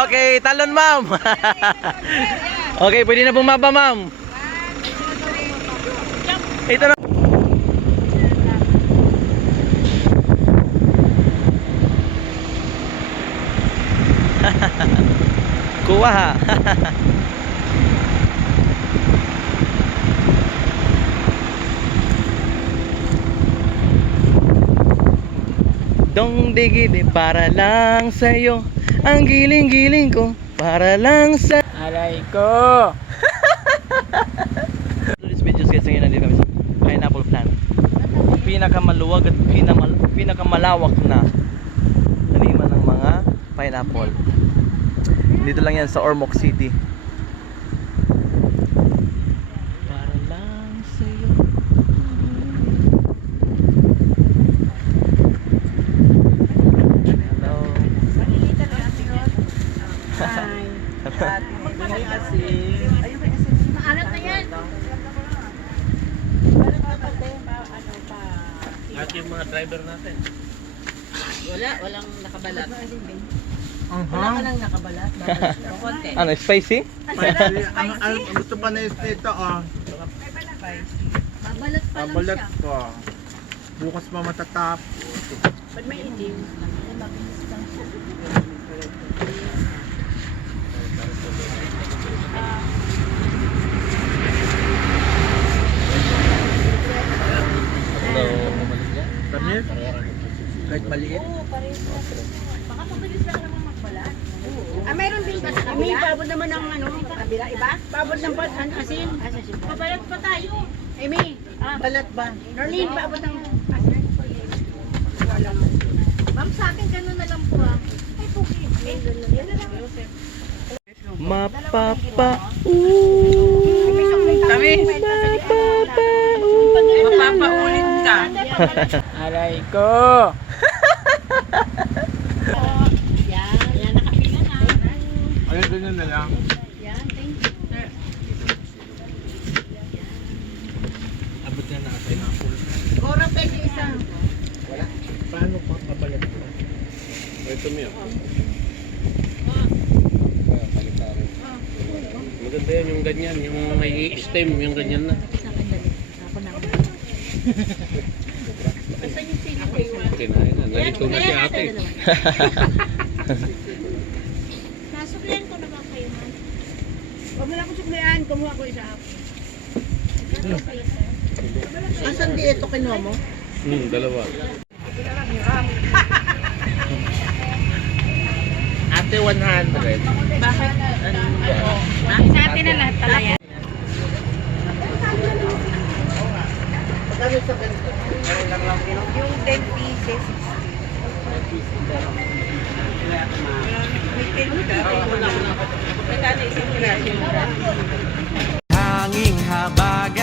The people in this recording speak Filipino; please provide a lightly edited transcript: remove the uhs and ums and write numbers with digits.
Okay, talon ma'am. Okay, pwede na bumaba ma'am. Ito na. Kuha ha. Dong digidi para lang sa'yo, ang giling-giling ko para lang sa Aray ko. This video guys, ngayon nandito kami sa pineapple plant. Pinakamaluwag at pinakamalawak na taniman ng mga pineapple. Dito lang yan sa Ormoc City. Para lang sa'yo. Hello. Hi. Ay, asin. Maalat na yan. At yung mga driver natin. Walang nakabalat. Wala ka lang nakabalat. Konti. Ano, spicy? Ang gusto pa na ito, oh. Babalot pa lang Babalat siya. ko. Bukas pa matatapos. Pag may itim, mabilis lang siya. Hello. Tamis? Kahit maliit? Oo, pares lang. Baka mabilis lang naman magbalat. Mayroon din ba sa kabila? May babod naman ng ano, kabila, iba? Babod ng asin. Pabalat pa tayo. Amy, Balat ba? Norlene, babod ng asin. Wala mo. Ma'am, sa akin gano'n na lang po ah. Ay, puki. Yan na lang. Mapapa. Kami. Mapapaulit ka. Aray ko. Yan, yan nakapila na. Ayun, ganyan na lang. Yan, thank you. Abot na na pineapple. Gora pwede isa. Paano pa pabalat ko? Ito mo yun. Maganda yan yung ganyan, yung may stem, yung ganyan na. Kinain na, nalito na si ate. Nasuklian ko na ba kayo, ma'am? Huwag mo lang akong suklian, kumuha ko isa ako. Asan di ito kinuha mo? Dalawa. Ate 100. Bakit? Sa atin na lahat pala yan. Yung 10 pieces. Hanging habag